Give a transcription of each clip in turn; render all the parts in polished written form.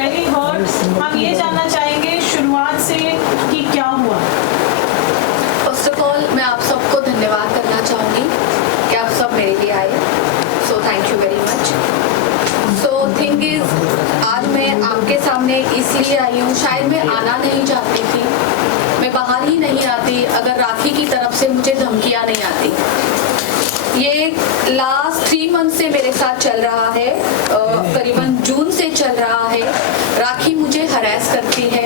Already heard, हम ये जानना चाहेंगे शुरुआत से कि क्या हुआ। फर्स्ट ऑफ ऑल मैं आप सबको धन्यवाद करना चाहूँगी कि आप सब मेरे लिए आए, so thank you very much. So thing is, आज मैं आपके सामने इसलिए आई हूँ, शायद मैं आना नहीं चाहती थी, मैं बाहर ही नहीं आती अगर राखी की तरफ से मुझे धमकियाँ नहीं आती। ये लास्ट 3 मंथ से मेरे साथ चल रहा है, करीबन जून से चल रहा है। राखी मुझे हरास करती है,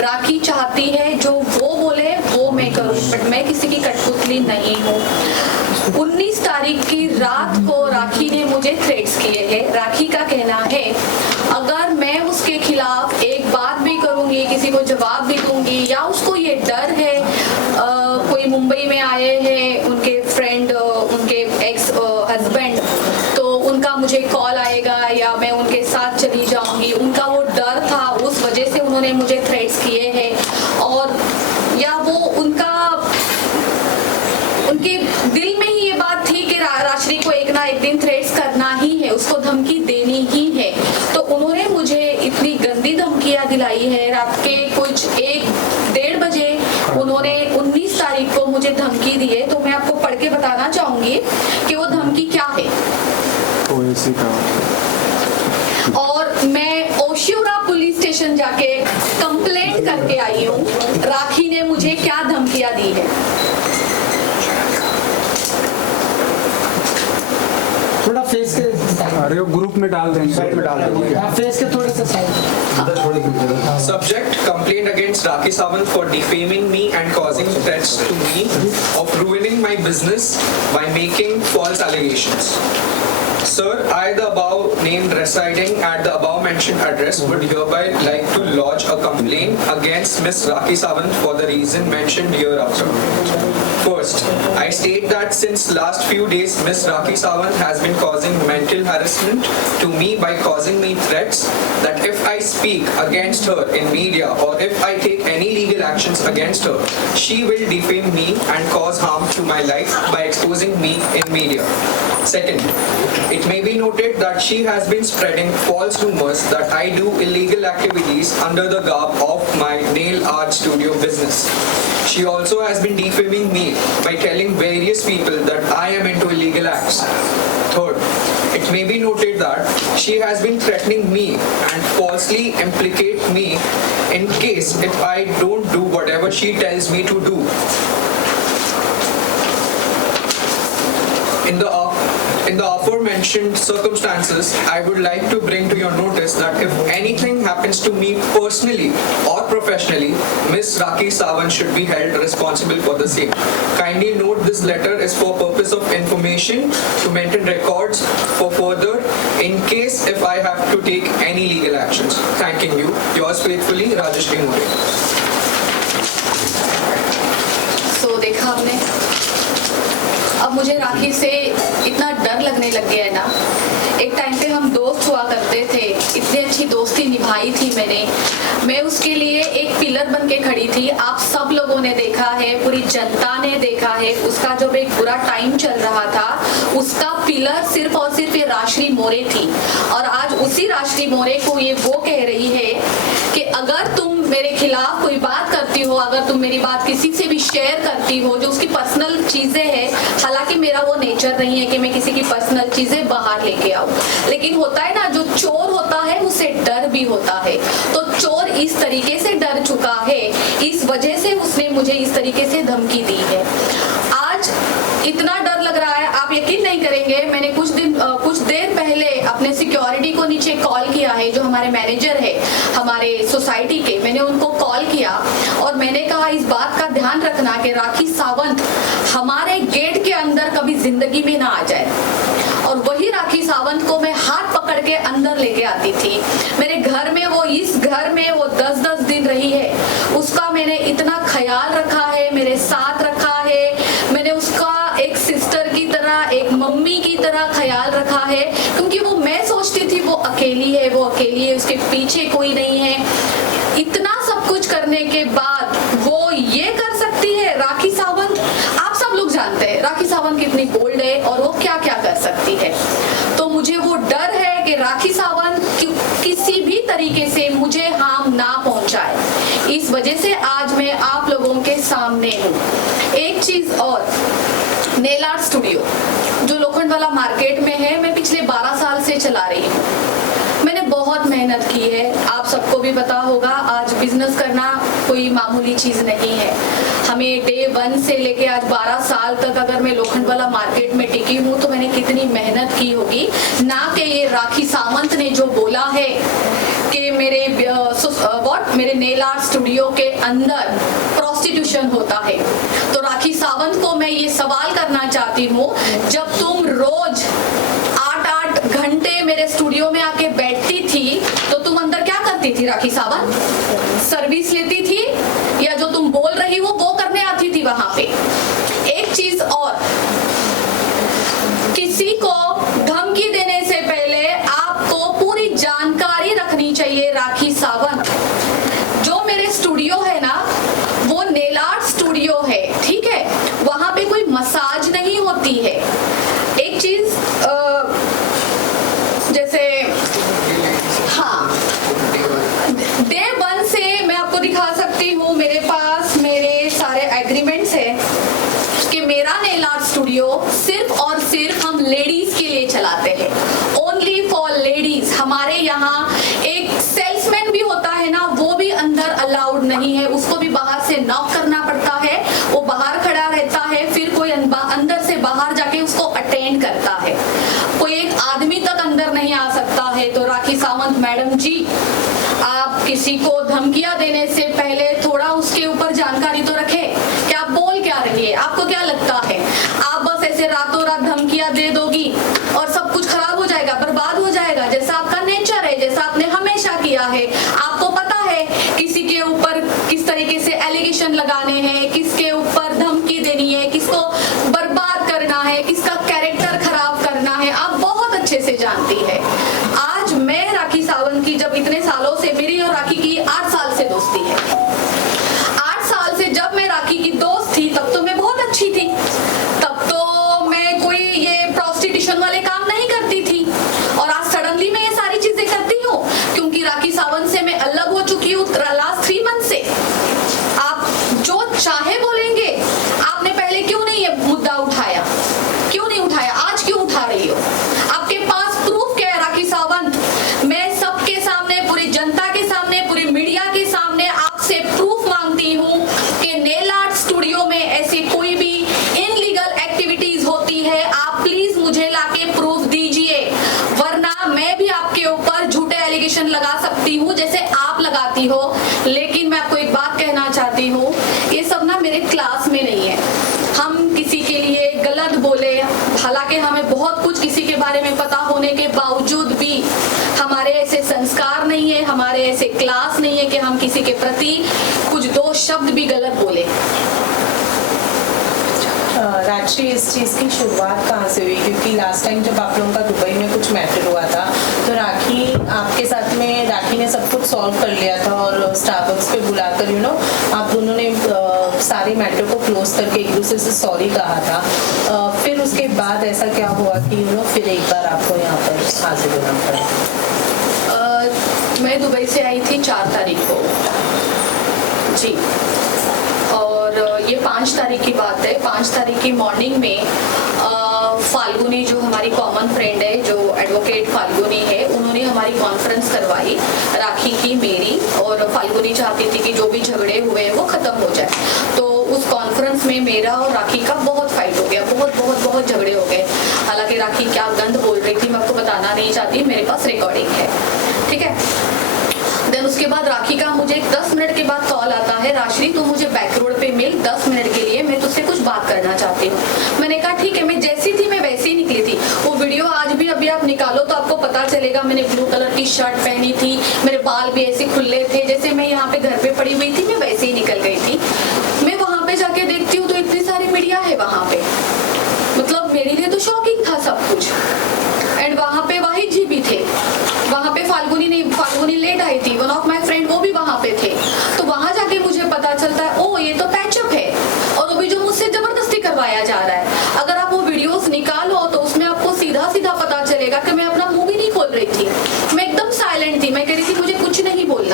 राखी चाहती है जो वो बोले वो मैं करूं, बट मैं किसी की कठपुतली नहीं हूँ। 19 तारीख की रात को राखी ने मुझे थ्रेट्स किए हैं। राखी का कहना है अगर मैं उसके खिलाफ एक बात भी करूंगी, किसी को जवाब भी दूंगी, या उसको ये डर है, कोई मुंबई में आए हैं उनके फ्रेंड, उनके एक्स हस्बैंड, तो उनका मुझे कॉल आएगा या मैं उनके साथ चली जाऊंगी, उनका वो डर था, उस वजह से उन्होंने मुझे थ्रेट्स किए हैं। और या वो उनके दिल में ही ये बात थी कि राश्री को एक ना एक दिन थ्रेट्स करना ही है, उसको धमकी देनी ही है। तो उन्होंने मुझे इतनी गंदी धमकियां दिलाई है। रात के कुछ 1-1:30 बजे उन्होंने 19 तारीख को मुझे धमकी दी है। तो मैं आपको पढ़ के बताना चाहूंगी कि वो धमकी क्या है। और मैं ओशियोरा पुलिस स्टेशन जाके कंप्लेंट करके आई हूँ, राखी ने मुझे क्या धमकियां दी है। थोड़ा फेस के अरे वो ग्रुप में डाल देंगे, फेस के थोड़े से side. Subject: complaint against Rakhi Sawant for defaming me and causing threats to me of ruining my business by making false allegations. Sir, I, the above named residing at the above mentioned address, would hereby like to lodge a complaint against Miss Rakhi Sawant for the reason mentioned hereafter. First, I state that since last few days, Miss Rakhi Sawant has been causing mental harassment to me by causing me threats that if I speak against her in media or if I take any legal actions against her, she will defame me and cause harm to my life by exposing me in media. Second, it may be noted that she has been spreading false rumors that I do illegal activities under the garb of my nail art studio business. She also has been defaming me by telling various people that I am into illegal acts. Third, it may be noted that she has been threatening me and falsely implicate me in case if I don't do whatever she tells me to do. In the aforementioned circumstances, I would like to bring to your notice that if anything happens to me personally or professionally, Miss Rakhi Sawant should be held responsible for the same. Kindly note this letter is for purpose of information to maintain records for further in case if I have to take any legal actions. Thanking you. Yours faithfully, Rajeshri More. So देखा हमने, अब मुझे राखी से इतना डर लगने लग गया है ना। एक टाइम पे हम दोस्त हुआ करते थे, इतनी अच्छी दोस्ती निभाई थी मैं उसके लिए एक पिलर बन के खड़ी थी। आप सब लोगों ने देखा है, पूरी जनता ने देखा है, उसका जब एक बुरा टाइम चल रहा था उसका पिलर सिर्फ और सिर्फ ये राश्री मोरे थी। और आज उसी राश्री मोरे को ये वो कह रही है कि अगर तुम मेरे खिलाफ कोई बात करती हो, अगर तुम मेरी बात किसी से भी शेयर करती हो जो उसकी पर्सनल चीजें हैं, हालांकि मेरा वो नेचर नहीं है कि मैं किसी की पर्सनल चीजें बाहर लेके आऊं, लेकिन होता है ना, जो चोर होता है उसे डर भी होता है। तो चोर इस तरीके से डर चुका है, इस वजह से उसने मुझे इस तरीके से धमकी दी है। आज इतना डर लग रहा है, आप यकीन नहीं करेंगे, मैंने कुछ देर पहले अपने सिक्योरिटी को नीचे कॉल किया है, जो हमारे मैनेजर है हमारे सोसाइटी के, मैंने उनको कॉल किया और मैंने कहा इस बात का ध्यान रखना कि राखी सावंत हमारे गेट के अंदर कभी जिंदगी में ना आ जाए। और वही राखी सावंत को मैं हाथ पकड़ के अंदर लेके आती थी। मेरे घर में वो, इस घर में वो 10-10 दिन रही है, उसका मैंने इतना ख्याल रखा है, मेरे साथ रखा है, मैंने उसका एक सिस्टर की तरह, एक मम्मी की तरह ख्याल रखा है, क्योंकि वो, मैं सोचती थी वो अकेली है, उसके पीछे कोई नहीं है। इतना सब कुछ करने के बाद वो ये कर सकती है राखी सावंत। आप सब लोग जानते हैं राखी सावंत कितनी बोल्ड है और वो क्या क्या कर सकती है। तो मुझे वो डर है कि राखी सावंत किसी भी तरीके तरीके से मुझे हार्म ना पहुंचाए। इस वजह से आज मैं आप लोगों के सामने हूँ। एक चीज और, नेल आर्ट स्टूडियो जो लोखंडवाला मार्केट में है, मैं पिछले 12 साल से चला रही हूँ। मैंने बहुत मेहनत की है, आप सबको भी पता होगा। आज बिजनेस करना कोई मामूली चीज नहीं है। हमें डे 1 से लेके आज 12 साल तक अगर मैं लोखंडवाला मार्केट में टिकी हूँ तो मैंने कितनी मेहनत की होगी। ना कि ये राखी सावंत ने जो बोला है कि मेरे नेल आर्ट स्टूडियो के अंदर प्रोस्टिट्यूशन होता है। तो राखी सावंत को मैं ये सवाल करना चाहती हूँ, जब तुम रोज 8-8 घंटे मेरे स्टूडियो में आके बैठती थी तो तुम अंदर क्या करती थी राखी सावंत? सर्विस लेती थी या जो तुम बोल रही हो वो करने आती थी वहां पे? एक चीज और, किसी को धमकी देने से पहले आपको पूरी जानकारी रखनी चाहिए। राखी सावंत, जो मेरे स्टूडियो है ना वो नेल आर्ट स्टूडियो है, ठीक है? वहां पे कोई मसाज नहीं होती है। एक चीज जैसे हाँ, डे 1 से मैं आपको दिखा सकती हूँ, मेरे पास मेरे सारे एग्रीमेंट्स है कि मेरा नेल आर्ट स्टूडियो सिर्फ और सिर्फ हम लेडीज के लिए चलाते हैं, ओनली फॉर लेडीज। हमारे यहाँ एक सेल्समैन भी होता है ना, वो भी अंदर अलाउड नहीं है, उसको भी बाहर से नॉक करना पड़ता है। वो बाहर खड़ा रहता है, फिर कोई अंदर से बाहर जाके उसको अटेंड करता है। कोई एक आदमी तक अंदर नहीं आ सकता है। तो राखी सावंत मैडम जी, आप किसी को धमकियां देने से पहले थोड़ा उसके ऊपर जानकारी तो रखें कि आप बोल क्या रही है। आपको क्या लगता है आप बस ऐसे रातों रात धमकियां दे दोगी और सब कुछ खराब हो जाएगा, बर्बाद हो जाएगा, जैसा आपका नेचर है, जैसा आपने हमेशा किया है? आपको पता है किसी के ऊपर किस तरीके से एलिगेशन लगाने हैं, किसके ऊपर धमकी देनी है, किसको बर्बाद करना है, किसका कैरेक्टर खराब करना है, आप बहुत अच्छे से जानती है। आज मैं राखी सावंत की, जब इतने सालों से मेरी और राखी की 8 साल से दोस्ती है, 8 साल से जब मैं राखी की दोस्त थी तब तो मैं बहुत अच्छी थी, तब तो मैं कोई ये प्रोस्टिट्यूशन वाले काम नहीं करती थी। और आज सडनली मैं ये सारी चीजें करती हूँ क्योंकि राखी सावंत से मैं अलग हो चुकी हूँ लास्ट 3 मंथ से। आप जो चाहे बोलेंगे, आपने पहले क्यों नहीं ये मुद्दा उठाया? क्यों नहीं उठाया? आज क्यों उठा रही हो? आपके पास प्रूफ क्या है राखी सावंत? मैं सबके सामने, पूरी जनता के सामने, पूरी मीडिया के सामने आपसे प्रूफ मांगती हूँ कि नेल आर्ट स्टूडियो में ऐसी कोई भी इनलीगल एक्टिविटीज होती है। आप प्लीज मुझे लाके प्रूफ दीजिए, वरना मैं भी आपके ऊपर झूठे एलिगेशन लगा सकती हूँ जैसे आप लगाती हो। लेकिन मैं आपको एक बात कहना चाहती हूँ, ये सब ना मेरे क्लास में नहीं है। हम किसी के लिए गलत बोले, हालांकि हमें बहुत कुछ किसी के बारे में पता होने के बावजूद भी हमारे ऐसे संस्कार नहीं है, हमारे ऐसे क्लास नहीं है कि हम किसी के प्रति कुछ 2 शब्द भी गलत बोले। राजश्री, इस चीज़ की शुरुआत कहाँ से हुई? क्योंकि लास्ट टाइम जब आप लोगों का दुबई में कुछ मैटर हुआ था तो राखी आपके साथ में, राखी ने सब कुछ सॉल्व कर लिया था और स्टारबक्स पे बुलाकर आप दोनों ने सारे मैटर को क्लोज करके एक दूसरे से सॉरी कहा था। फिर उसके बाद ऐसा क्या हुआ कि फिर एक बार आपको यहाँ पर हाजिर होना पड़ा? मैं दुबई से आई थी 4 तारीख को जी, और ये 5 तारीख की बात है। 5 तारीख की मॉर्निंग में फाल्गुनी, जो हमारी कॉमन फ्रेंड है, जो एडवोकेट फाल्गुनी है, उन्होंने हमारी कॉन्फ्रेंस करवाई राखी की, मेरी। और फाल्गुनी चाहती थी कि जो भी झगड़े हुए हैं वो खत्म हो जाए। तो उस कॉन्फ्रेंस में मेरा और राखी का बहुत फाइट हो गया, बहुत झगड़े हो गए। हालांकि राखी क्या गंद बोल रही थी मैं आपको बताना नहीं चाहती, मेरे पास रिकॉर्डिंग है, ठीक है। देन उसके बाद राखी का मुझे 10 मिनट के बाद कॉल आता है, राजश्री तू मुझे बैक रोड पे मिल 10 मिनट के लिए, मैं तुझसे कुछ बात करना चाहती हूँ। मैंने कहा ठीक है। मैं जैसी थी मैं वैसे ही निकली थी। वो वीडियो आज भी अभी आप निकालो तो आपको पता चलेगा, मैंने ब्लू कलर की शर्ट पहनी थी, मेरे बाल भी ऐसे खुले थे, जैसे मैं यहाँ पे घर पे पड़ी हुई थी मैं वैसे ही निकल गई थी। मैं वहां पे जाके देखती हूँ तो इतनी सारी मीडिया है वहां पे, मतलब मेरे लिए तो शॉकिंग था सब कुछ। एंड वहां पे वाहिद जी भी थे, वहां पे फाल्गुनी लेट आई थी, वन ऑफ माय फ्रेंड वो भी वहां पे थे। तो वहां जाके मुझे पता चलता है ओ ये तो पैचअप है, और वो भी जो मुझसे जबरदस्ती करवाया जा रहा है। अगर आप वो वीडियोस निकालो तो उसमें आपको सीधा सीधा पता चलेगा कि मैं अपना मुंह भी नहीं खोल रही थी, मैं एकदम साइलेंट थी। मैं कह रही थी मुझे कुछ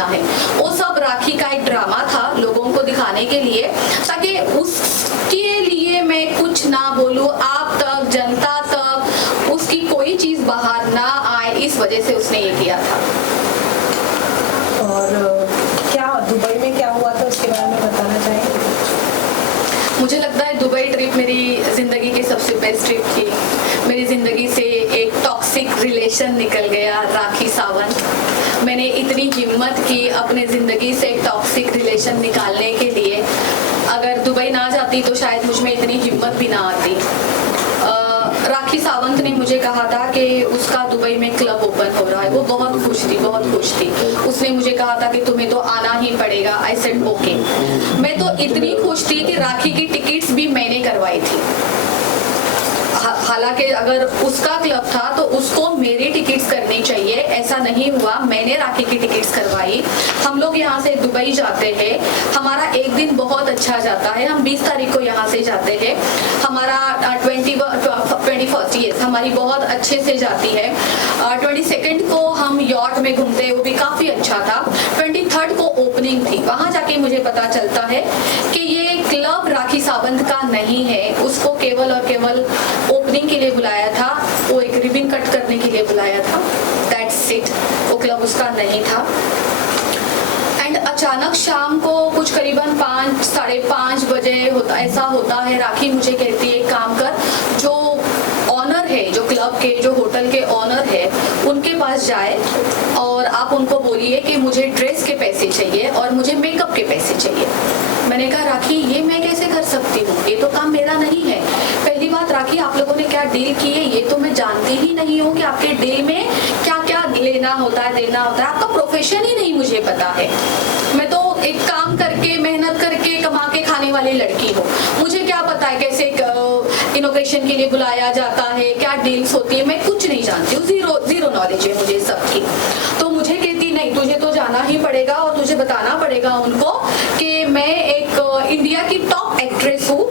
बोलना है। वो सब राखी का एक ड्रामा था लोगों को दिखाने के लिए, ताकि उसके लिए मैं कुछ ना बोलूं, आप तक, जनता तक उसकी कोई चीज बाहर ना आए, इस वजह से उसने ये किया था। और क्या दुबई में क्या हुआ था उसके बारे में बताना चाहेंगे? मुझे लगता है दुबई ट्रिप मेरी ज़िंदगी की सबसे बेस्ट ट्रिप थी। मेरी ज़िंदगी से एक टॉक्सिक रिलेशन निकल गया, राखी सावंत। मैंने इतनी हिम्मत की अपने ज़िंदगी से एक टॉक्सिक रिलेशन निकालने के लिए। अगर दुबई ना जाती तो शायद मुझ में इतनी हिम्मत भी ना आती। राखी सावंत ने मुझे कहा था कि उसका दुबई में क्लब ओपन हो रहा है। वो बहुत खुश थी, बहुत खुश थी। उसने मुझे कहा था कि तुम्हें तो आना ही पड़ेगा। I said okay. मैं तो इतनी खुश थी कि राखी की टिकट्स भी मैंने करवाई थी। हालांकि अगर उसका क्लब था तो उसको मेरी टिकट्स करनी चाहिए, ऐसा नहीं हुआ। मैंने राखी की टिकट्स करवाई। हम लोग यहाँ से दुबई जाते हैं, हमारा एक दिन बहुत अच्छा जाता है। हम 20 तारीख को यहाँ से जाते हैं, हमारा 21st यस हमारी बहुत अच्छे से जाती है। 22nd को हम यॉट में घूमते हैं, वो भी काफ़ी अच्छा था। 23rd को ओपनिंग थी। वहाँ जाके मुझे पता चलता है कि ये क्लब राखी सावंत का नहीं है। उसको केवल और केवल ओपनिंग के लिए बुलाया था, वो एक रिबन कट करने के लिए बुलाया था। That's it. वो क्लब उसका नहीं था। एंड अचानक शाम को कुछ करीबन 5, 5:30 बजे ऐसा होता है, राखी मुझे कहती है काम कर, जो ऑनर है, जो क्लब के, जो होटल के ऑनर है, उनके पास जाए और आप उनको बोलिए कि मुझे ड्रेस के पैसे चाहिए और मुझे मेकअप के पैसे चाहिए। मैंने कहा राखी ये मैं कैसे कर सकती हूँ, ये तो काम मेरा नहीं है। पहली बात राखी, आप लोगों ने क्या डील की है ये तो मैं जानती ही नहीं हूँ कि आपके डील में क्या क्या लेना होता है, देना होता है। आपका प्रोफेशन ही नहीं मुझे पता है। मैं तो एक काम करके, मेहनत करके, कमा के खाने वाली लड़की हूँ। मुझे क्या पता है कैसे इनोग्रेशन के लिए बुलाया जाता है, क्या डील्स होती है, मैं कुछ नहीं जानती हूँ। जीरो नॉलेज है मुझे सबकी। तो मुझे कहती नहीं, तुझे तो जाना ही पड़ेगा और तुझे बताना पड़ेगा उनको कि मैं एक इंडिया की टॉप एक्ट्रेस हूँ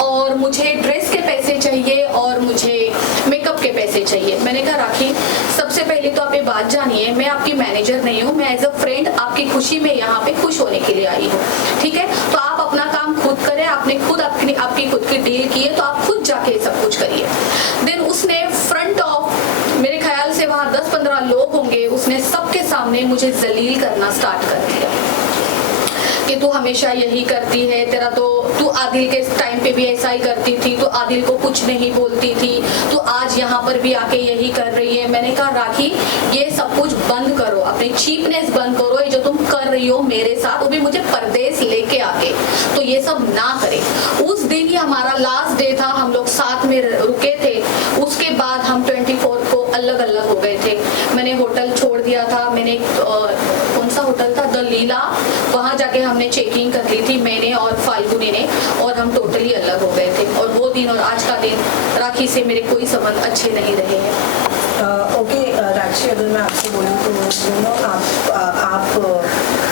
और मुझे ड्रेस के पैसे चाहिए और मुझे मेकअप के पैसे चाहिए। मैंने कहा राखी, सबसे पहले तो आप ये बात जानिए, मैं आपकी मैनेजर नहीं हूँ, मैं एज अ फ्रेंड आपकी खुशी में यहाँ पे खुश होने के लिए आई हूँ, ठीक है? तो आप अपना काम खुद करें। आपने खुद आपकी खुद की डील की है तो आप खुद जाके सब कुछ करिए। देन उसने फ्रंट ऑफ, मेरे ख्याल से वहाँ 10-15 लोग होंगे, उसने सबके सामने मुझे जलील करना स्टार्ट कर दिया कि तू हमेशा यही करती है, तेरा तो तू आदिल के टाइम पे भी ऐसा ही करती थी, तू आदिल को कुछ नहीं बोलती थी, तू आज यहाँ पर भी आके यही कर रही है। मैंने कहा राखी ये सब कुछ बंद करो, अपनी चीपनेस बंद करो। ये जो तुम कर रही हो मेरे साथ, वो भी मुझे परदेश लेके आके, तो ये सब ना करे। उस दिन ही हमारा लास्ट डे था, हम लोग साथ में रुके थे। उसके बाद हम 24 को अलग अलग हो गए थे। मैंने होटल छोड़ दिया था। मैंने कौन सा होटल था, द लीला, वहाँ जाके हमने चेकिंग कर ली थी, मैंने और फाल्गुनी ने, और हम टोटली अलग हो गए थे। और वो दिन और आज का दिन राखी से मेरे कोई संबंध अच्छे नहीं रहे हैं। ओके राखी, अगर मैं आपसे बोलूँ तो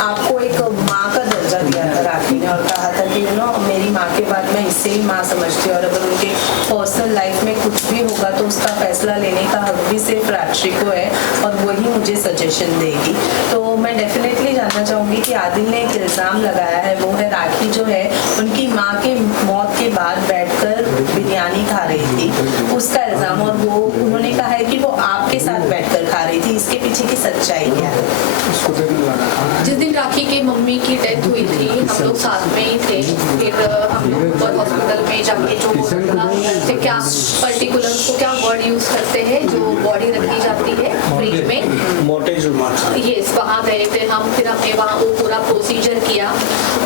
आपको एक माँ का दर्जा दिया था राखी ने और कहा था कि मेरी माँ के बाद मैं इससे ही माँ समझती हूँ और अगर उनके पर्सनल लाइफ में कुछ भी होगा तो उसका फैसला लेने का हक भी सिर्फ राखी को है और वही मुझे सजेशन देगी। तो मैं डेफिनेटली जानना चाहूँगी कि आदिल ने एक इल्ज़ाम लगाया है, वो है राखी जो है उनकी माँ के मौत के बाद बैठकर बिरयानी खा रही थी, उसका इल्ज़ाम, और वो उन्होंने कहा है कि वो आपके साथ बैठकर खा रही थी। इसके पीछे की सच्चाई क्या है? जिस दिन राखी की मम्मी की डेथ हुई थी हम लोग साथ में ही थे। फिर हम लोग ऊपर हॉस्पिटल में जाके जो फिर क्या पर्टिकुलर उसको क्या वर्ड यूज करते हैं, जो बॉडी रखी जाती है फ्रिज में, यस, वहाँ गए थे हम। फिर हमने वहाँ वो पूरा प्रोसीजर किया।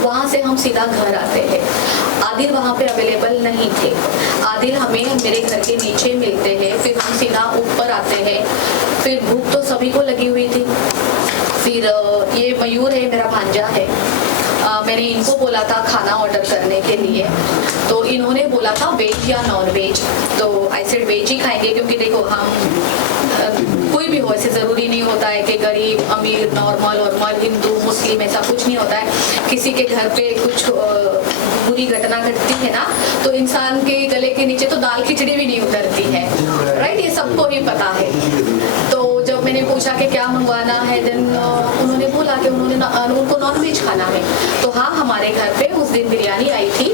वहाँ से हम सीधा घर आते हैं। आदिल वहाँ पे अवेलेबल नहीं थे। आदिल हमें मेरे घर के नीचे मिलते हैं, फिर हम सीधा ऊपर आते हैं। फिर भूख तो सभी को लगी हुई थी। फिर ये मयूर है, मेरा भांजा है, मैंने इनको बोला था खाना ऑर्डर करने के लिए, तो इन्होंने बोला था वेज या नॉन वेज। तो आई सेड वेज ही खाएंगे, क्योंकि देखो हम कोई भी हो, ऐसे ज़रूरी नहीं होता है कि गरीब अमीर नॉर्मल हिंदू मुस्लिम, ऐसा कुछ नहीं होता है। किसी के घर पे कुछ बुरी घटना घटती है ना, तो इंसान के गले के नीचे तो दाल खिचड़ी भी नहीं उतरती है, राइट? ये सबको ही पता है। तो जब मैंने पूछा कि क्या मंगवाना है, देन उन्होंने बोला कि उन्होंने हाँ, हमारे घर पे उस दिन बिरयानी आई थी,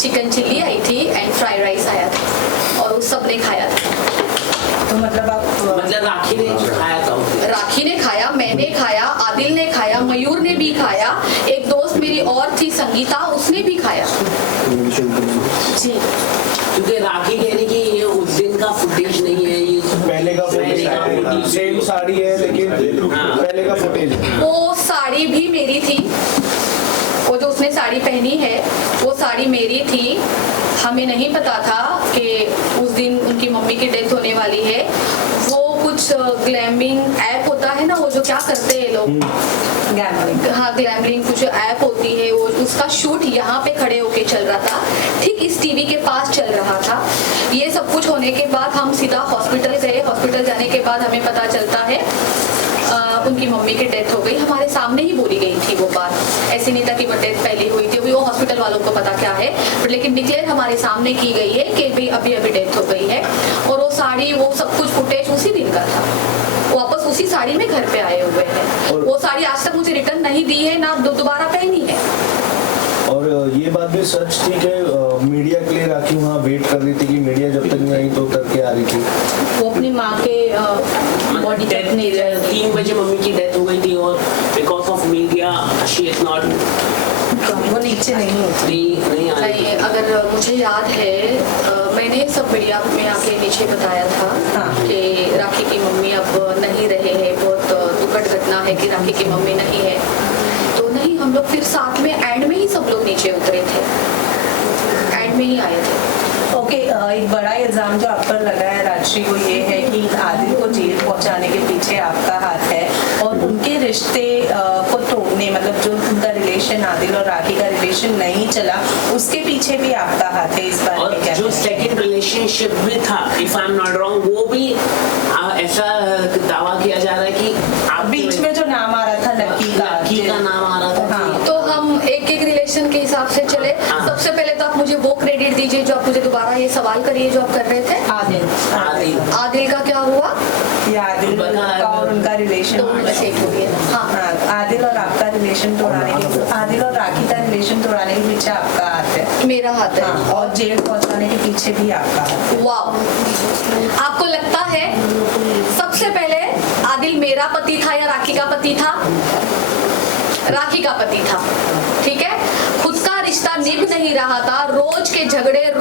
चिकन चिल्ली आई थी एंड फ्राइड राइस आया था और उस सब ने खाया था। तो मतलब आप मतलब राखी ने खाया था उस दिन। राखी ने खाया, मैंने खाया, आदिल ने खाया, मयूर ने भी खाया, एक दोस्त मेरी और थी संगीता, उसने भी खाया। जी, क्योंकि राखी कहने की ये उस दिन का फुटेज नहीं है, ये पहले का फुटेज, सेम साड़ी है लेकिन पहले का फुटेज है। वो साड़ी भी मेरी थी, वो जो उसने साड़ी पहनी है वो साड़ी मेरी थी। हमें नहीं पता था कि उस दिन उनकी मम्मी की डेथ होने वाली है। वो कुछ ग्लैमिंग ऐप होता है ना, वो जो क्या करते हैं लोग, गैम्बलिंग, हाँ ग्लैमरिंग कुछ ऐप होती है, वो उसका शूट यहाँ पे खड़े होके चल रहा था, ठीक इस टीवी के पास चल रहा था। ये सब कुछ होने के बाद हम सीधा हॉस्पिटल गए। हॉस्पिटल जाने के बाद हमें पता चलता है उनकी मम्मी की डेथ हो गई। हमारे सामने ही बोली गई थी वो बात, ऐसी नहीं था कि वो डेथ पहले हुई थी, वो हॉस्पिटल वालों को पता क्या है, लेकिन डिक्लेयर हमारे सामने की गई है कि भाई अभी अभी डेथ हो गई है। और वो साड़ी, वो सब कुछ फुटेज उसी दिन का था, वापस उसी साड़ी में घर पे आए हुए हैं। वो साड़ी आज तक मुझे रिटर्न नहीं दी है, ना दोबारा पहनी है। और ये बात भी सच थी कि मीडिया के लिए राखी वहाँ वेट कर रही थी कि मीडिया जब तक नहीं आई तो उतर के आ रही थी। वो अपनी माँ के बॉडी डेथ नहीं, 3 बजे मम्मी की डेथ हो गई थी और because of media she is not, वो नीचे नहीं होती। नहीं आ रही। नहीं, अगर मुझे याद है मैंने सब मीडिया में आके नीचे बताया था हाँ। कि राखी की मम्मी अब नहीं रहे हैं, बहुत दुखद घटना है कि राखी की मम्मी नहीं है। तो नहीं, हम लोग फिर साथ में एंड में ही सब लोग नीचे उतरे थे, एंड में ही आए थे। ओके, एक बड़ा इल्जाम जो आप पर लगा है राजश्री, वो ये है कि आदिल को जेल पहुंचाने के पीछे आपका हाथ है और उनके रिश्ते को तोड़ने, मतलब जो उनका रिलेशन, आदिल और राखी का रिलेशन नहीं चला, उसके पीछे भी आपका हाथ है। इस बारे और में क्या जो सेकंड रिलेशनशिप में था, if I am not wrong, वो भी ऐसा दावा किया जा रहा है कि आप बीच में जो नाम आ रहा था लकी का नाम आ रहा था। हाँ। तो हम एक एक रिलेशन के हिसाब से चले। हाँ। सबसे पहले तो आप मुझे वो क्रेडिट दीजिए जो आप मुझे दोबारा ये सवाल करिए जो आप कर रहे थे। आदिल आदिल का क्या हुआ? ये आदिल का और उनका रिलेशन, तो बस एक हो गया। हाँ, हाँ, आदिल और आपका रिलेशन तोड़ाने के, आदिल और राखी का रिलेशन तोड़ाने के पीछे आपका हाथ है। मेरा हाथ है। हाँ, और जेल पहुंचाने के पीछे भी आपका हाथ है। वाह, आपको लगता है सबसे पहले आदिल मेरा पति था या राखी का पति था? राखी का पति था, ठीक है। खुद का रिश्ता निभ नहीं रहा था, रोज के झगड़े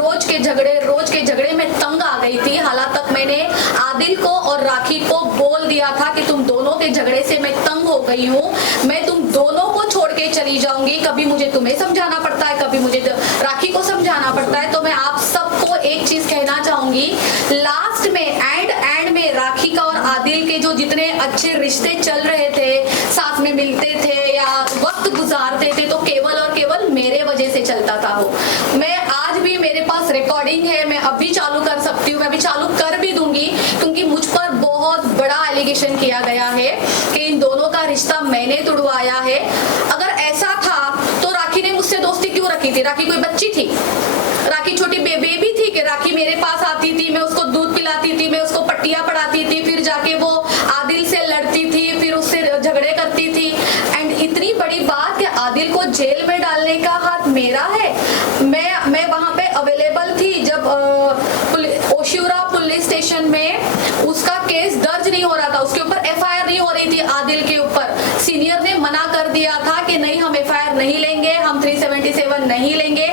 में तंग आ गई थी। हालांकि तक मैंने आदिल को और राखी को बोल दिया था कि तुम दोनों के झगड़े से मैं तंग हो गई हूँ, मैं तुम दोनों को छोड़ के चली जाऊंगी। कभी मुझे तुम्हें समझाना पड़ता है, कभी मुझे राखी को समझाना पड़ता है। तो मैं आप सबको एक चीज कहना चाहूंगी, लास्ट में एंड में राखी का और आदिल के जो जितने अच्छे रिश्ते चल रहे थे, साथ में मिलते थे या वक्त गुजारते थे, तो केवल और केवल मेरे वजह से चलता था वो। मैं आज भी, मेरे पास रिकॉर्डिंग है, मैं अभी चालू कर सकती हूँ, मैं अभी चालू कर भी दूंगी, क्योंकि मुझ पर बहुत बड़ा एलिगेशन किया गया है कि इन दोनों का रिश्ता मैंने तोड़वाया है। अगर ऐसा था तो राखी ने मुझसे दोस्ती क्यों रखी थी? राखी कोई बच्ची थी? राखी छोटी बेबी थी कि राखी मेरे पास आती थी, मैं उसको दूध पिलाती थी, मैं उसको पट्टियां पढ़ाती थी, फिर जाके वो आदिल से लड़ती थी, फिर उससे झगड़े करती थी। एंड इतनी बड़ी बात कि आदिल को जेल में डालने का हाथ मेरा है। मैं वहां पे अवेलेबल थी जब ओशिवरा पुलिस स्टेशन में उसका केस दर्ज नहीं हो रहा था, उसके ऊपर एफआईआर नहीं हो रही थी आदिल के ऊपर। सीनियर ने मना कर दिया था कि नहीं, हम एफआईआर नहीं लेंगे, हम 377 नहीं लेंगे।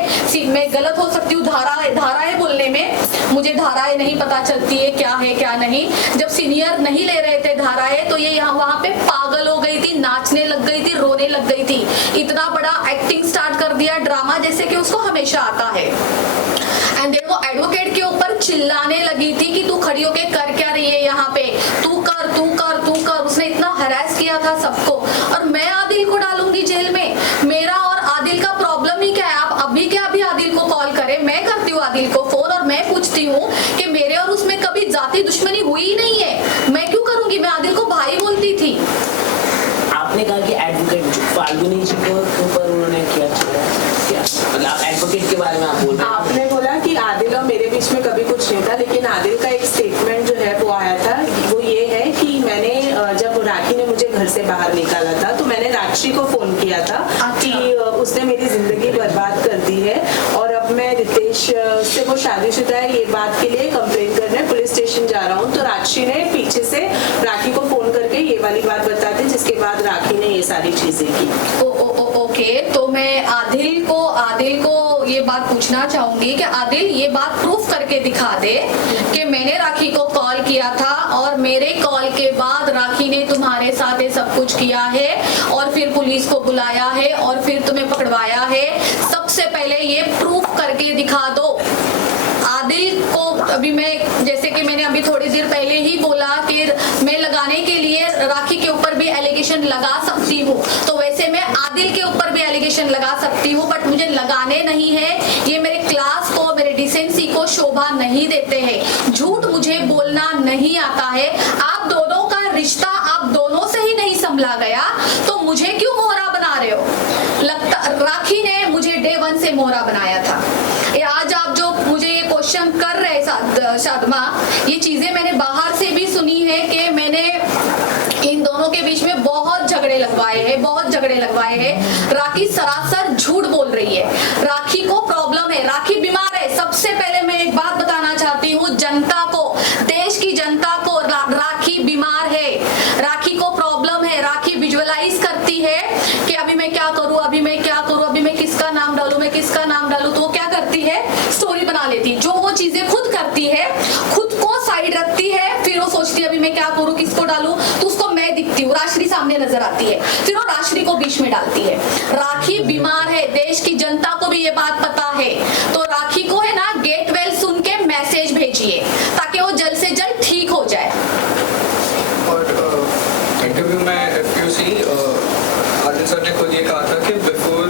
मैं गलत हो सकती हूँ धाराएं बोलने में, मुझे धाराएं नहीं पता चलती है क्या है क्या नहीं। जब सीनियर नहीं ले रहे थे धाराएं, तो ये यहाँ वहां पे पागल हो गई थी, नाचने लग गई थी, रोने लग गई थी, इतना बड़ा एक्टिंग स्टार्ट कर दिया, ड्रामा जैसे कि उसको हमेशा आता है। एंड देन वो एडवोकेट के ऊपर चिल्लाने लगी थी कि तू खड़ी होके कर क्या रही है यहाँ पे, तू कर। उसने इतना हरास किया था सबको, और मैं आदिल को डालूंगी जेल में? मेरा और आदिल का प्रॉब्लम ही क्या है? आप अभी क्या अभी आदिल को कॉल करें, मैं करती हूँ आदिल को फोन और मैं पूछती हूँ कि मेरे और उसमें कभी जाति दुश्मनी हुई ही नहीं है, मैं क्यों करूंगी? मैं आदिल को भाई बोलती थी। आपने कहा कि एडवोकेट फाल्गुनी जी को ऊपर उन्होंने क्या, मतलब एडवोकेट के बारे में आप बोल रहे हैं? आपने बोला कि आदिल और मेरे बीच में कभी कुछ नहीं था, लेकिन आदिल का एक स्टेटमेंट जो है वो आया था, वो ये है कि मैंने जब राखी ने मुझे घर से बाहर निकाला था तो मैंने राजश्री को फोन किया था कि उसने मेरी ज़िंदगी बर्बाद कर दी है और अब मैं रितेश से, वो शादीशुदा है, ये बात के लिए कंप्लेन करने पुलिस स्टेशन जा रहा हूँ। तो राक्षी ने पीछे से राखी को फ़ोन करके ये वाली बात बता दी, जिसके बाद राखी ने ये सारी चीज़ें की। ओके, तो मैं आदिल को ये बात पूछना चाहूंगी कि आदिल ये बात प्रूफ करके दिखा दे कि मैंने राखी को कॉल किया था और मेरे कॉल के बाद राखी ने तुम्हारे साथ ये सब कुछ किया है और फिर पुलिस को बुलाया है और फिर तुम्हें पकड़वाया है। सबसे पहले ये प्रूफ करके दिखा दो। आदिल को अभी मैं, जैसे कि मैंने अभी थोड़ी देर पहले ही बोला कि मैं लगाने के लिए राखी के ऊपर भी एलिगेशन लगा सकती हूँ, तो वैसे मैं आदिल के ऊपर भी एलिगेशन लगा सकती हूँ, बट मुझे लगाने नहीं है। ये मेरे क्लास को, मेरे डिसेंसी को शोभा नहीं देते हैं। झूठ मुझे बोलना नहीं आता है। आप दोनों का रिश्ता आप दोनों से ही नहीं संभला गया तो मुझे क्यों मोहरा बना रहे हो? लगता राखी ने मुझे डे 1 से मोहरा बनाया था। ये आज आप जो मुझे ये क्वेश्चन कर रहे हैं शादमा, ये चीजें मैंने बाहर से भी सुनी है कि मैंने इन दोनों के बीच में बहुत झगड़े लगवाए हैं। राखी सरासर झूठ बोल रही है। राखी को प्रॉब्लम है, राखी बीमार है। सबसे पहले मैं एक बात बताना चाहती हूँ जनता को, देश की जनता को, राखी बीमार है, राखी को प्रॉब्लम है। राखी विजुअलाइज करती है कि अभी मैं क्या करूँ, अभी मैं किसका नाम डालूं, तो वो क्या करती है, स्टोरी बना लेती है। जो वो चीजें खुद करती है, खुद को साइड रखती है, फिर वो सोचती है अभी मैं क्या करूं, किसको डालूं, तो उसको मैं दिखती हूँ, राशि सामने नजर आती है, फिर वो राशि को बीच में डालती है। राखी बीमार है, देश की जनता को भी ये बात पता है। तो राखी को है ना, गेट वेल सुन के मैसेज भेजिए ताकि वो जल्द से जल्द ठीक हो जाए। और इंटरव्यू में FQC आदिल सर ने खुद ये कहा था कि बिफोर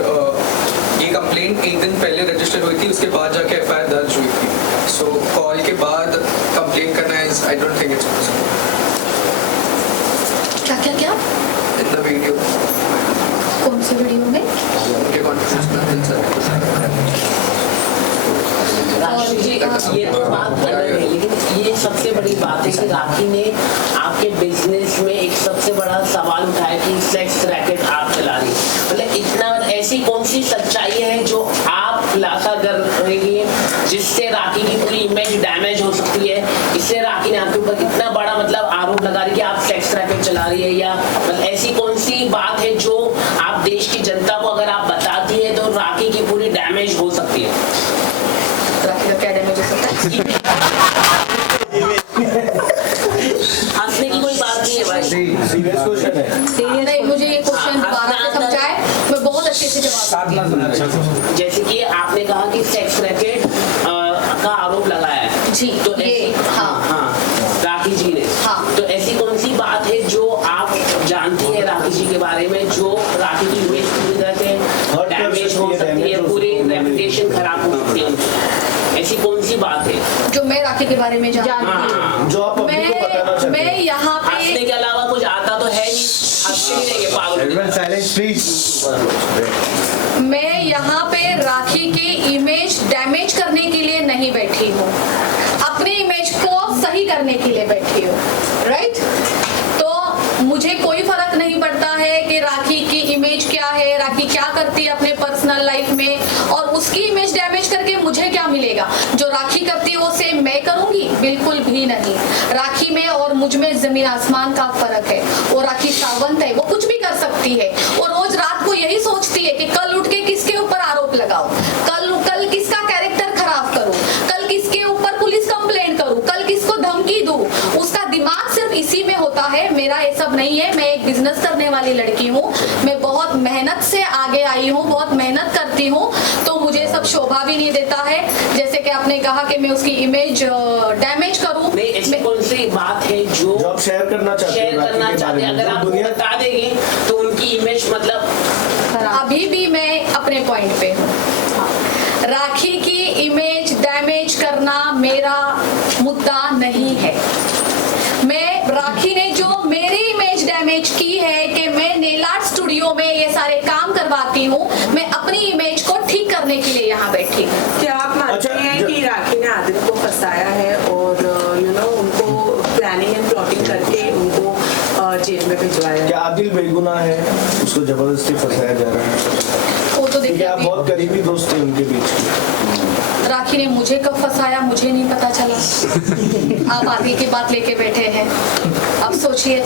ये कंप्लेंट एक दिन पहले रजिस्टर हुई थी, उसके बाद जाके FIR दर्ज हुई थी। सो कॉल के बाद कंप्लेंट करना is, I don't think it's possible. क्या इन द वीडियो, कौन सी वीडियो में? उनके कॉन्फ्रेंस में आदिल सर राखी जी, ये तो बात कर रहे हैं, लेकिन ये सबसे बड़ी बात है कि राखी ने आपके बिजनेस में एक सबसे बड़ा सवाल उठाया कि सेक्स रैकेट आप चला रही, मतलब इतना, ऐसी कौन सी सच्चाई है जो आप खुलासा कर रही है जिससे राखी की पूरी इमेज डैमेज हो सकती है? इससे राखी ने आपके ऊपर इतना बड़ा मतलब आरोप लगा रही है कि आप सेक्स रैकेट चला रही है, या मतलब ऐसी कौन सी बात है जो आप देश की जनता को अगर आप बताती है तो राखी की पूरी डैमेज हो सकती है? राखी का क्या डैमेज हो सकता है? हंसने की कोई बात नहीं है भाई, सीरियस क्वेश्चन है। नहीं, मुझे ये क्वेश्चन दोबारा से समझाए, मैं बहुत अच्छे से जवाब। जैसे कि आपने कहा कि सेक्स रैकेट का आरोप लगाया है जी, तो ये हाँ राखी जी ने, हाँ। तो ऐसी कौन सी बात है जो आप जानती है राखी जी के बारे में जो राखी की इमेज पूरी तरह से डैमेज हो सकती है, पूरी रेपुटेशन खराब हो सकती है? ऐसी कौन सी बात है जो मैं राखी के बारे में जानती हूँ? जो आप पब्लिक को बताना चाहते मैं हैं। यहाँ हंसने पे के अलावा कुछ आता तो है नहीं, हंसते ही रहेंगे पागल। Everyone silence, please. मैं यहाँ पे राखी की इमेज डैमेज करने के लिए नहीं बैठी हूँ, अपनी इमेज को सही करने के लिए बैठी हूँ, राइट? तो मुझे कोई फर्क नहीं पड़ता है कि राखी की इमेज क्या है, राखी क्या करती है अपने पर्सनल लाइफ में, और उसकी इमेज डैमेज करके मुझे क्या मिलेगा? जो राखी करती है वो सेम मैं करूंगी? बिल्कुल भी नहीं। राखी में और मुझ में जमीन आसमान का फर्क है। वो राखी सावंत है, वो कुछ भी कर सकती है। वो रोज रात को यही सोचती है कि कल उठ के किसके ऊपर आरोप लगाऊं, कल किसका कैरेक्टर खराब करूं, कल किसके ऊपर पुलिस कंप्लेंट करूं, कल किसको धमकी दूं। उसका दिमाग सिर्फ इसी में होता है। मेरा ये सब नहीं है। मैं एक बिजनेस करने वाली लड़की हूँ, मैं बहुत मेहनत से आगे आई हूँ, बहुत मेहनत करती हूँ, तो मुझे सब शोभा भी नहीं देता है। जैसे कि आपने कहा कि मैं उसकी इमेज डैमेज करूं। नहीं, ऐसी कौन सी बात है जो आप शेयर करना चाहते हैं? अगर आप बता देंगे तो उनकी इमेज मतलब अभी भी मैं अपने पॉइंट पे हूँ। राखी की इमेज डैमेज करना मेरा मुद्दा नहीं है। मैं राखी ने जो मेरी इमेज डैमेज की है कि मैं नेल आर्ट स्टूडियो में ये सारे काम करवाती हूँ, मैं अपनी इमेज को ठीक करने के लिए यहाँ बैठी हूँ। क्या आप मानते हैं कि राखी ने आदिल को फंसाया है और उनको प्लानिंग एंड प्लॉटिंग करके उनको जेल में भिजवाया है? क्या आदिल बेगुनाह है, उसको जबरदस्ती फंसाया जा रहा है? हो तो क्योंकि देखिए आप अभी बहुत करीबी दोस्त थे उनके बीच की। राखी ने मुझे कब फंसाया मुझे नहीं पता चला। आप आगे की बात लेके बैठे हैं। अब सोचिए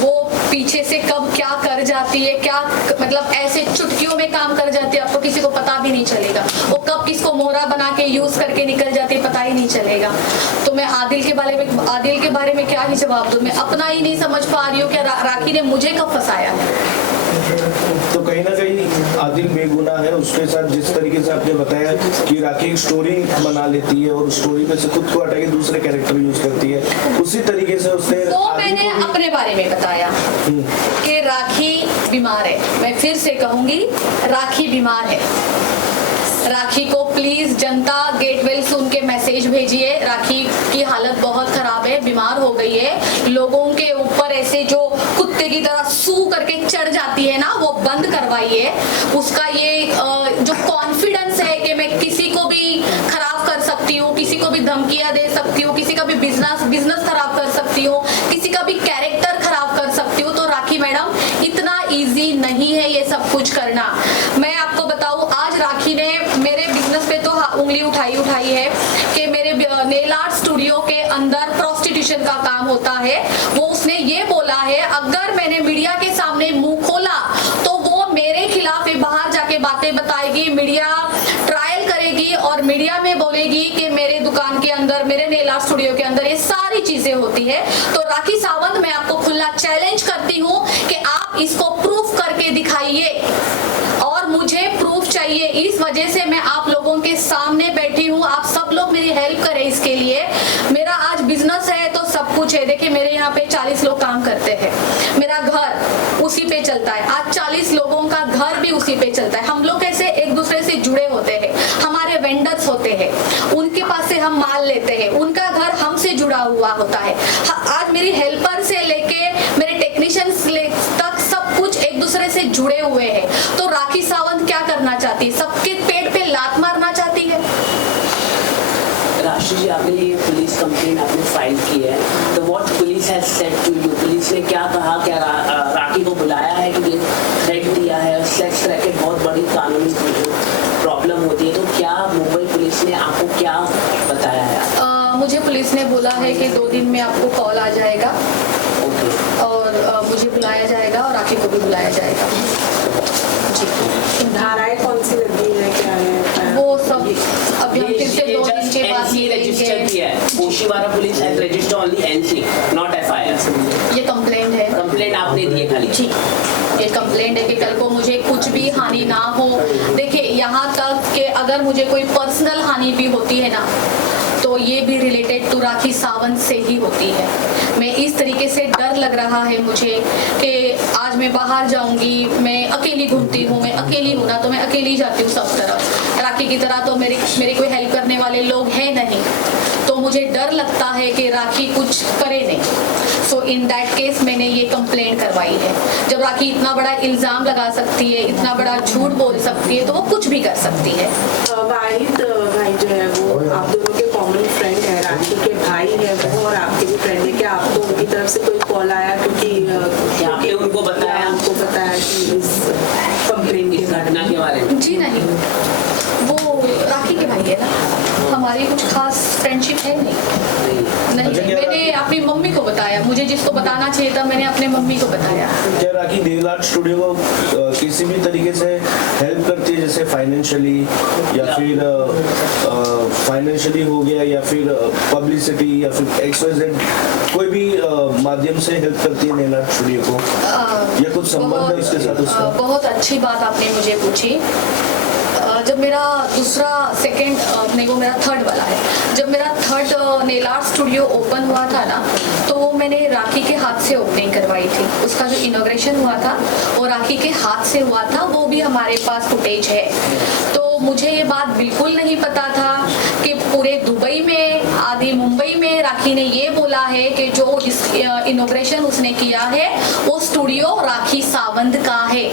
वो पीछे से कब क्या कर जाती है, क्या मतलब ऐसे चुटकियों में काम कर जाती है, आपको किसी को पता भी नहीं चलेगा। वो कब किसको मोहरा बना के यूज करके निकल जाती है, पता ही नहीं चलेगा। तो मैं आदिल के बारे में क्या ही जवाब दूं, मैं अपना ही नहीं समझ पा रही हूँ कि राखी ने मुझे कब फंसाया है। तो कहीं ना कहीं आदिल बेगुनाह है। उसके साथ जिस तरीके से आपने बताया कि राखी एक स्टोरी बना लेती है और स्टोरी में से खुद को हटा के दूसरे कैरेक्टर यूज करती है, उसी तरीके से उसने वो आदिल मैंने को भी- अपने बारे में बताया कि राखी बीमार है। मैं फिर से कहूंगी, राखी बीमार है। राखी को please Janata get well soon के मैसेज भेजिए। राखी की हालत बहुत खराब है, बीमार हो गई है। लोगों के ऊपर ऐसे जो कुत्ते की तरह सू करके चढ़ जाती है ना, वो बंद करवाइए। उसका ये जो कॉन्फिडेंस है कि मैं किसी को भी खराब कर सकती हूँ, किसी को भी धमकियां दे सकती हूँ, किसी का भी बिजनेस खराब कर सकती हूँ, किसी का भी कैरेक्टर खराब कर सकती हूँ, तो राखी मैडम इतना इजी नहीं है ये सब कुछ करना। मैं आपको बताऊं, आज राखी ने मेरे बिजनेस पे तो उंगली उठाई है कि मेरे नेल आर्ट स्टूडियो के अंदर प्रोस्टिट्यूशन का काम होता है। वो उसने ये बोला है, अगर मैंने मीडिया के सामने मुंह खोला तो वो मेरे खिलाफ बाहर जाके बातें बताएगी, मीडिया ट्रायल करेगी और मीडिया में बोलेगी कि मेरे दुकान के अंदर, मेरे नेल आर्ट स्टूडियो के अंदर ये सारी चीजें होती है। तो राखी सावंत, मैं आपको खुला चैलेंज करती हूँ कि आप इसको प्रूफ करके दिखाइए और मुझे प्रूफ चाहिए। इस वजह से मैं आप लोगों के सामने बैठी हूँ। आप सब लोग मेरी हेल्प करें इसके लिए। मेरा आज बिजनेस है तो सब कुछ है। देखिए मेरे यहाँ पे 40 लोग काम करते हैं, मेरा घर उसी पे चलता है। आज 40 लोगों का घर भी उसी पे चलता है। हम लोग ऐसे एक दूसरे से जुड़े होते हैं। हमारे वेंडर्स होते हैं, उनके पास से हम माल लेते हैं, उनका घर हमसे जुड़ा हुआ होता है। आज मेरी हेल्पर से लेके मेरे टेक्नीशियंस तक सब कुछ एक दूसरे से जुड़े हुए हैं। तो राखी सावंत क्या करना चाहती है? सबके पेट पे लात मारना चाहती है। राशि जी, आपने ये पुलिस कंप्लेंट आपने फाइल की है, तो what police has said to you? Police ने क्या कहा? क्या राखी को बुलाया है कि थ्रेट दिया है? सेक्स रैकेट बहुत बड़ी कानूनी प्रॉब्लम होती है, तो क्या मुंबई पुलिस ने आपको क्या बताया है? मुझे पुलिस ने बोला है कि 2 दिन में आपको कॉल आ जाएगा और मुझे बुलाया जाएगा और राखी को भी बुलाया जाएगा। जी, धाराएं कौन सी लगी है, क्या है? वो सब अभी हम फिर से 2 दिन के बाद NC रजिस्टर मिलेंगे। किया है। Oshiwara police has register only NC, not FIR। ये कंप्लेंट है। कंप्लेंट आपने दी है खाली? जी, ये कंप्लेंट है कि कल को मुझे कुछ भी हानि ना हो। देखिए यहाँ तक कि अगर मुझे कोई पर्सनल हानि भी होती है ना, तो ये भी रिलेटेड टू राखी सावंत से ही होती है। मैं इस तरीके से डर लग रहा है मुझे कि आज मैं बाहर जाऊंगी, मैं अकेली घूमती हूँ, मैं अकेली हूँ ना, तो मैं अकेली जाती हूँ सब तरफ। राखी की तरह तो मेरी कोई हेल्प करने वाले लोग हैं नहीं, तो मुझे डर लगता है कि राखी कुछ करे नहीं। सो इन दैट केस मैंने ये कंप्लेंट करवाई है। जब राखी इतना बड़ा इल्जाम लगा सकती है, इतना बड़ा झूठ बोल सकती है, तो वो कुछ भी कर सकती है। वाहिद भाई जो है वो आप दोनों के कॉमन फ्रेंड है, राखी के भाई है वो और आपके भी फ्रेंड है। क्या आपको उनकी तरफ से कोई कॉल आया? क्योंकि आपने उनको बताया? उनको बताया कि इस कंप्लेंट इस घटना के बारे में? जी नहीं, वो राखी के भाई है ना, हमारी कुछ खास फ्रेंडशिप है नहीं। नहीं, मैंने अपनी मम्मी को बताया। मुझे जिसको बताना चाहिए था मैंने अपने मम्मी को बताया। क्या राखी नेल आर्ट स्टूडियो को किसी भी तरीके से हेल्प करती है, जैसे फाइनेंशियली या फिर फाइनेंशियली हो गया या फिर पब्लिसिटी या फिर XYZ कोई भी माध्यम से हेल्प करती है नेल आर्ट स्टूडियो को, या कुछ संबंध है उसके साथ उसका? बहुत अच्छी बात आपने मुझे पूछी। जब मेरा मेरा थर्ड वाला है, जब मेरा third nail art studio open हुआ था ना, तो मैंने राखी के हाथ से ओपनिंग करवाई थी। उसका जो इनॉग्रेशन हुआ था वो राखी के हाथ से हुआ था, वो भी हमारे पास फुटेज है। तो मुझे ये बात बिल्कुल नहीं पता था कि पूरे दुबई में, आदि मुंबई में राखी ने ये बोला है कि जो इनॉग्रेशन उसने किया है वो स्टूडियो राखी सावंत का है।